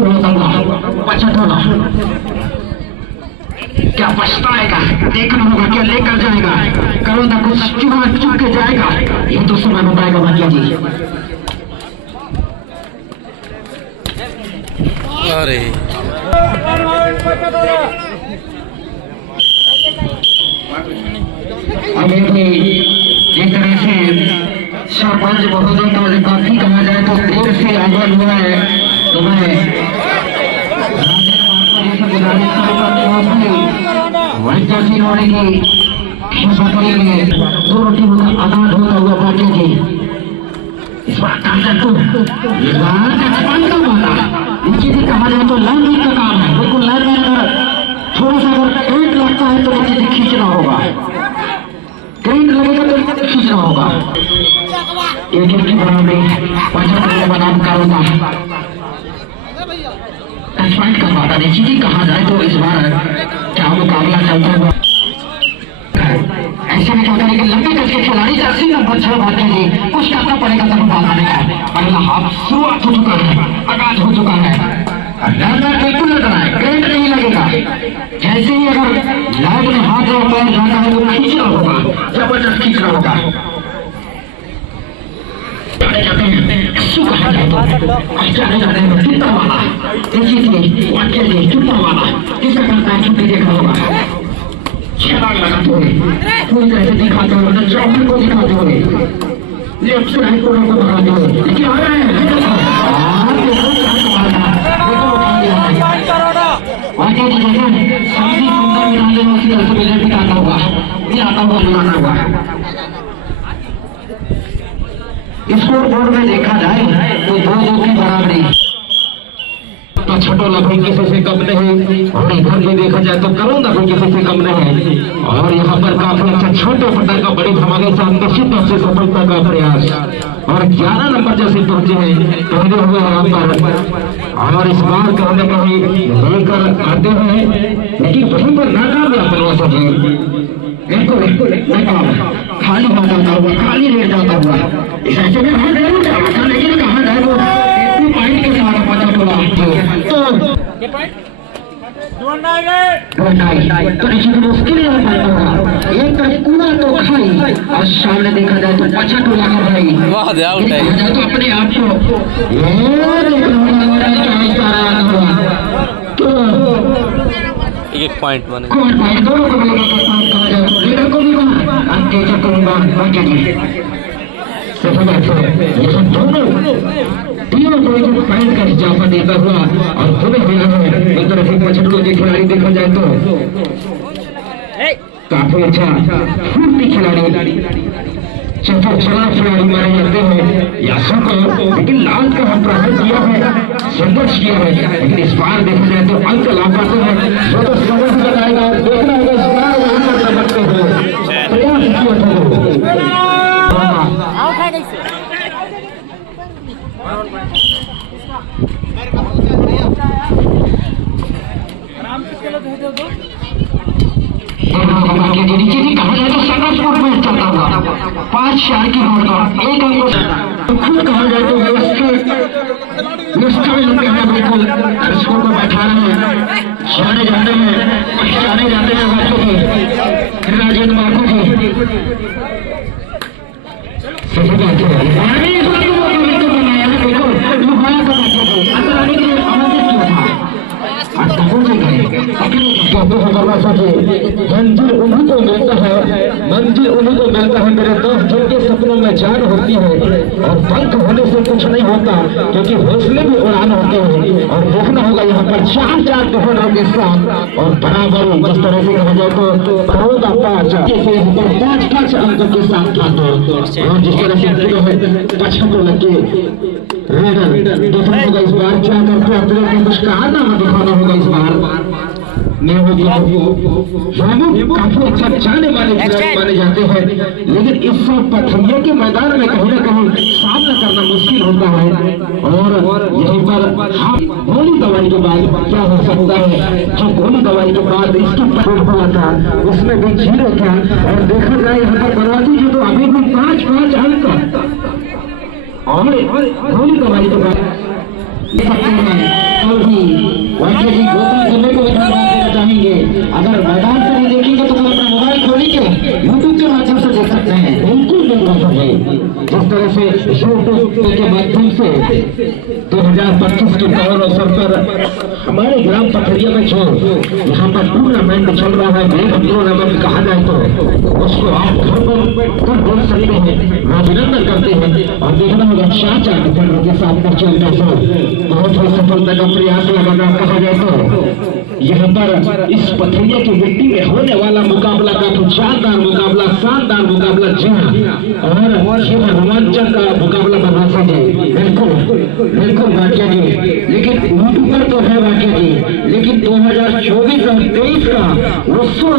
शुरू होता हुआ 75 क्या पछताएगा, देखना होगा क्या लेकर जाएगा, करोना कुछ चुहा चुप के जाएगा, ये तो समय बताएगा भाटिया जी। अरे अभी भी जिस तरह से सरपंच महोदय का काफी कहा जाए तो देर से आगमन हुआ है, तो मैं वैज्ञानिक होने की हिम्मत करेंगे। दोनों टीमों का आघात होता हुआ भाटिया जी इस बार नीचे भी कहा जाए तो लाइन का काम है, बिल्कुल लाइन में अगर थोड़ा सा अगर करंट लगता है तो नीचे से खींचना होगा, करंट लगेगा तो खींचना होगा। एक की बराबरी 75 बनाम करोना पॉइंट का बात निश्चित ही कहा जाए तो इस बार क्या मुकाबला चलता हुआ ऐसे में क्या करेंगे, लंबे गज के खिलाड़ी जर्सी नंबर 6 भाटिया जी कुछ करना पड़ेगा तब बताने का। पहला हाफ शुरुआत हो चुका है, आगाज हो चुका है, बिल्कुल लगना है, करंट नहीं लगेगा। जैसे ही अगर लाइट में हाथ और पैर जाना है तो खींचना होगा, जबरदस्त खींचना होगा। चुप्पा वाला किसका करता है, छुट्टी देखना होगा, छलांग लगाते हुए पूरी तरह से दिखाते हुए चौकी को दिखाते हुए लेफ्ट से राइट को भगाते हुए, लेकिन आ रहे हैं स्कोर बोर्ड में देखा जाए तो 2-2 की बराबरी, तो छठोला भी किसी से कम नहीं और इधर भी देखा जाए तो करोना भी किसी से कम नहीं। और यहाँ पर काफी अच्छा छोटे पट्टा का बड़ी धमाके साथ निश्चित रूप से सफलता का प्रयास और 11 नंबर जैसे पहुंचे हैं पहले हुए यहाँ पर। और इस बार कहीं न कहीं लेकर आते हैं लेकिन वहीं पर नाकाम बलवासा जी बिल्कुल नाकाम, खाली हो जाता हुआ, खाली रह जाता हुआ। इस ऐसे में हाँ जरूर जाता, लेकिन कहा जाए वो पॉइंट के साथ पता चला तो निश्चित मुश्किल है पाता होगा। एक तरफ पूरा तो खाई और सामने देखा जाए तो 75 लगा भाई, देखा जाए तो अपने आप को तो 1 पॉइंट बने दोनों को मिलेगा, कहा जाए तो लीडर को भी वहाँ अंतेजा को भी वहाँ दोनों तीनों को एक पॉइंट का इजाफा देता हुआ और खुद मिला है। एक तरफ 75 के खिलाड़ी देखा जाए तो काफी अच्छा फुर्ती खिलाड़ी, चौथा खिलाड़ी माने जाते हैं यासों को, लेकिन लाल का हम प्रहार किया है, संघर्ष किया है, लेकिन इस बार देखा जाए तो अंक ला पाते हैं। जो तो समझ बताएगा और देखना होगा इस बार करते हुए प्रयास किया नीचे भी कहा जाए तो संघर्षपूर्ण मैच चलता हुआ 5 4 की दौड़ का एक अंक खुद कहा जाए तो व्यवस्था में लगे हैं, बिल्कुल दर्शकों को बैठा रहे हैं, जाने जाते हैं पहचाने जाते हैं बच्चों की राजेंद्र बाबू जी सही बात है। बनाया है बिल्कुल लुभाया था बच्चों को अंदर आने के लिए आमंत्रित किया था और तबों से गए मंजिल उन्हीं को मिलता है, मंजिल उन्हीं को मिलता है मेरे दोस्त जिनके सपनों में जान होती है और पंख होने से कुछ नहीं होता क्योंकि हौसले भी उड़ान होते हैं। और देखना होगा यहाँ पर 4-4 डिफेंडरों के साथ और बराबर जिस तरह से कहा जाए तो करोगा 5 अंक के साथ था और जिस तरह से 75 लगे देखना होगा इस बार क्या करते हैं, अपने कुछ कारनामा दिखाना होगा इस बार। काफी अच्छा जाने माने जाते हैं, लेकिन इस सब पथरिया के मैदान में कहीं ना कहीं सामना करना मुश्किल होता है। और यहीं पर गोली दवाई के बाद क्या हो सकता है, जो गोली दवाई के बाद इसका पेट हुआ था उसमें भी 0 था। और देखा जाए यहाँ पर बर्बादी जो तो अभी भी 5-5 अंक और गोली दवाई के बाद सकते हैं और भी वाकई जी गौतम समय को भी धन्यवाद देना चाहेंगे। अगर मैदान से नहीं देखेंगे तो अपना मोबाइल खोलेंगे यूट्यूब के माध्यम से देख सकते हैं। बिल्कुल बिल्कुल है जिस तरह से यूट्यूब के माध्यम से 2025 के पावन अवसर पर हमारे ग्राम पथरिया में जो यहाँ पर टूर्नामेंट चल रहा है, मेगा टूर्नामेंट कहा जाए तो उसको आप घर पर बोल सकते हैं, अभिनंदन करते हैं। और देखना होगा चाचा डिफेंडर के साथ चलते से बहुत ही सफलता का प्रयास लगाना कहा जाए तो यहाँ पर इस पथरिया की मिट्टी में होने वाला मुकाबला काफी शानदार मुकाबला, शानदार मुकाबला जी हाँ, और ये रोमांचक का मुकाबला बना सके। बिल्कुल बिल्कुल वाक्य जी, लेकिन यूट्यूबर तो है वाक्य जी, लेकिन 2024 और 23 का वो शोर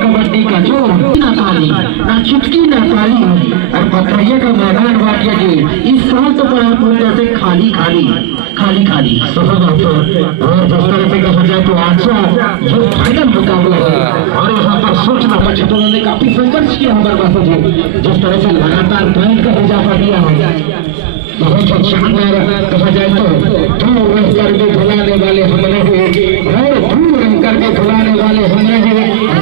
कबड्डी का जो ना ताली ना चुटकी ना ताली और पथरिया का मैदान वाक्य जी इस साल तो बड़ा पूरी तरह से खाली खाली खाली खाली और जिस तरह से कहा जाए तो आज जो फाइनल मुकाबला है और यहाँ पर सोचना पचहत्तर ने काफी संघर्ष किया हमारे पास जी, जिस तरह से लगातार पॉइंट का इजाफा किया है बहुत शानदार कहा जाए तो दूर रह करके धुलाने वाले हमने और दूर रह करके धुलाने वाले हमने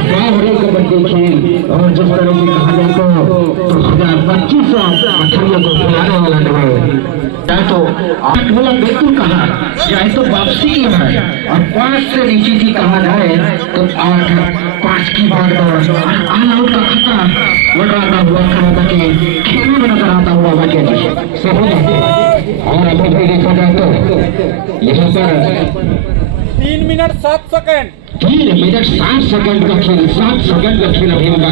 बाहरी कबड्डी खेल और जिस तरह से कहा जाए तो 2025 पथरिया को धुलाने वाला नहीं चाहे तो 8 बोला बिल्कुल कहा चाहे तो वापसी की है और 5 से नीचे की कहा जाए तो 8 5 की बात ऑल आउट का खतरा मंडराता हुआ कि खेलने में नजर आता हुआ वाक्य जी सही है। और अभी भी देखा जाए तो यहाँ पर 3 मिनट 7 सेकंड 3 मिनट 7 सेकंड का खेल, 7 सेकंड का खेल अभी होगा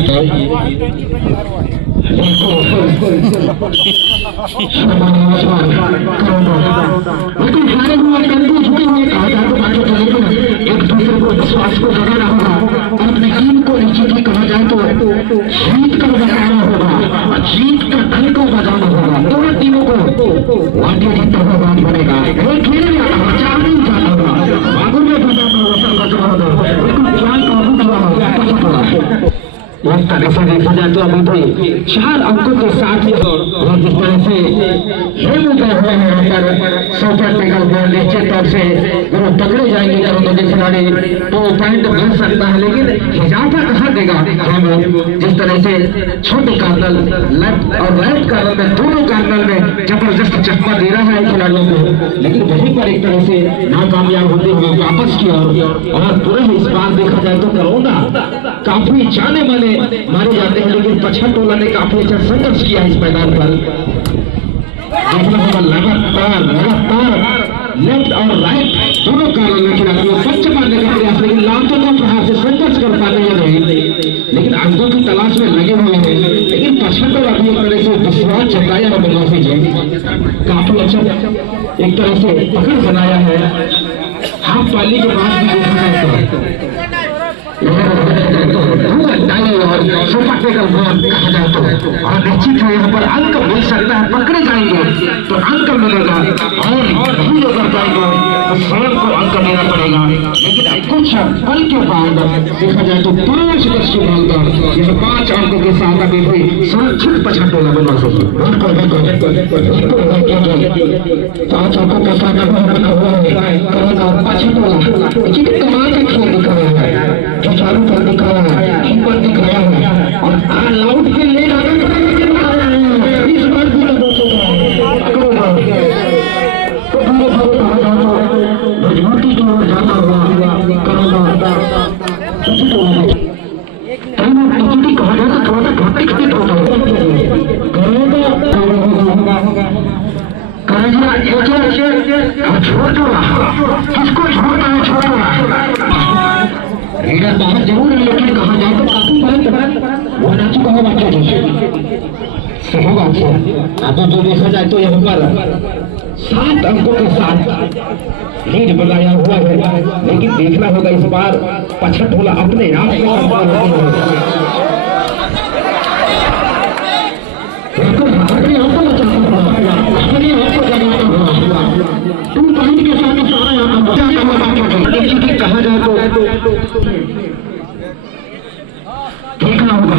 बिल्कुल सारे कंधे झुके हुए कहा जाए तो बाकी चले एक दूसरे को विश्वास को जगाना होगा और अपनी टीम को निश्चित ही कहा जाए तो जीत कर बजाना होगा और जीत कर धन को बजाना होगा। दोनों टीमों को वाक्य जीतता हुआ बात बनेगा, खेल में चार नहीं जाना होगा बाबू में बिल्कुल ज्ञान का एक तरह से देखा जाए तो अभी भी 4 अंकों के साथ ही और जिस तरह से खेल उतरे हुए हैं यहाँ पर सुपर टेकल बॉल निश्चित तौर से जब पकड़े जाएंगे दोनों खिलाड़ी तो पॉइंट मिल सकता है, लेकिन इजाफा कहा देगा हमें। जिस तरह से छोटे कार्नल लेफ्ट और राइट कार्नल में दोनों कार्नल में जबरदस्त चकमा दे रहा है खिलाड़ियों को, लेकिन वहीं पर एक तरह से नाकामयाब होते हुए वापस की और पूरे इस बार देखा जाए तो करोना काफी जाने वाले मारे जाते हैं, लेकिन पछड़ टोला ने काफी अच्छा संघर्ष किया इस मैदान पर। देखना होगा लगातार लेफ्ट और राइट दोनों कार्नल में खिलाड़ियों सच मारने का प्रयास, लेकिन लांचों का प्रहार से संघर्ष कर पाते हैं नहीं, लेकिन अंकों की तलाश में लगे हुए हैं। लेकिन पछड़ टोला भी एक तरह से विश्वास जताया है बदमाशी जी, काफी अच्छा एक तरह से पकड़ बनाया है। हाफ पाली के बाद भी देखा है कहा जाए तो और निश्चित है यहाँ पर अंक मिल सकता है, पकड़े जाएंगे तो अंक मिलेगा और नहीं कर पाएंगे तो स्वयं को अंक देना पड़ेगा। लेकिन कुछ पल के बाद देखा जाए तो 5 10 की बॉल पर यह 5 अंकों के साथ अभी भी सुरक्षित पछड़ टोला बना सके। 5 अंकों के साथ अभी बना हुआ है पछड़ टोला, लेकिन कमाल का खेल दिखा रहा है, जो चालू कर दिखाया है, कीपर दिखाया है और ऑल आउट के लिए इस बार भी मजबूती की ओर जाता हुआ कहा जाए तो थोड़ा सा घाटी घटित होता है। छोड़ दो किसको छोड़ना है, छोड़ना रीडर बाहर जरूर है, लेकिन कहा जाए तो काफी वो ना चुका है वाक्य सही बात है। अब जो देखा जाए तो यहाँ पर 7 अंकों के साथ लीड बनाया हुआ है, लेकिन देखना होगा इस बार पछड़ टोला अपने आप कहा जाए तो देखना होगा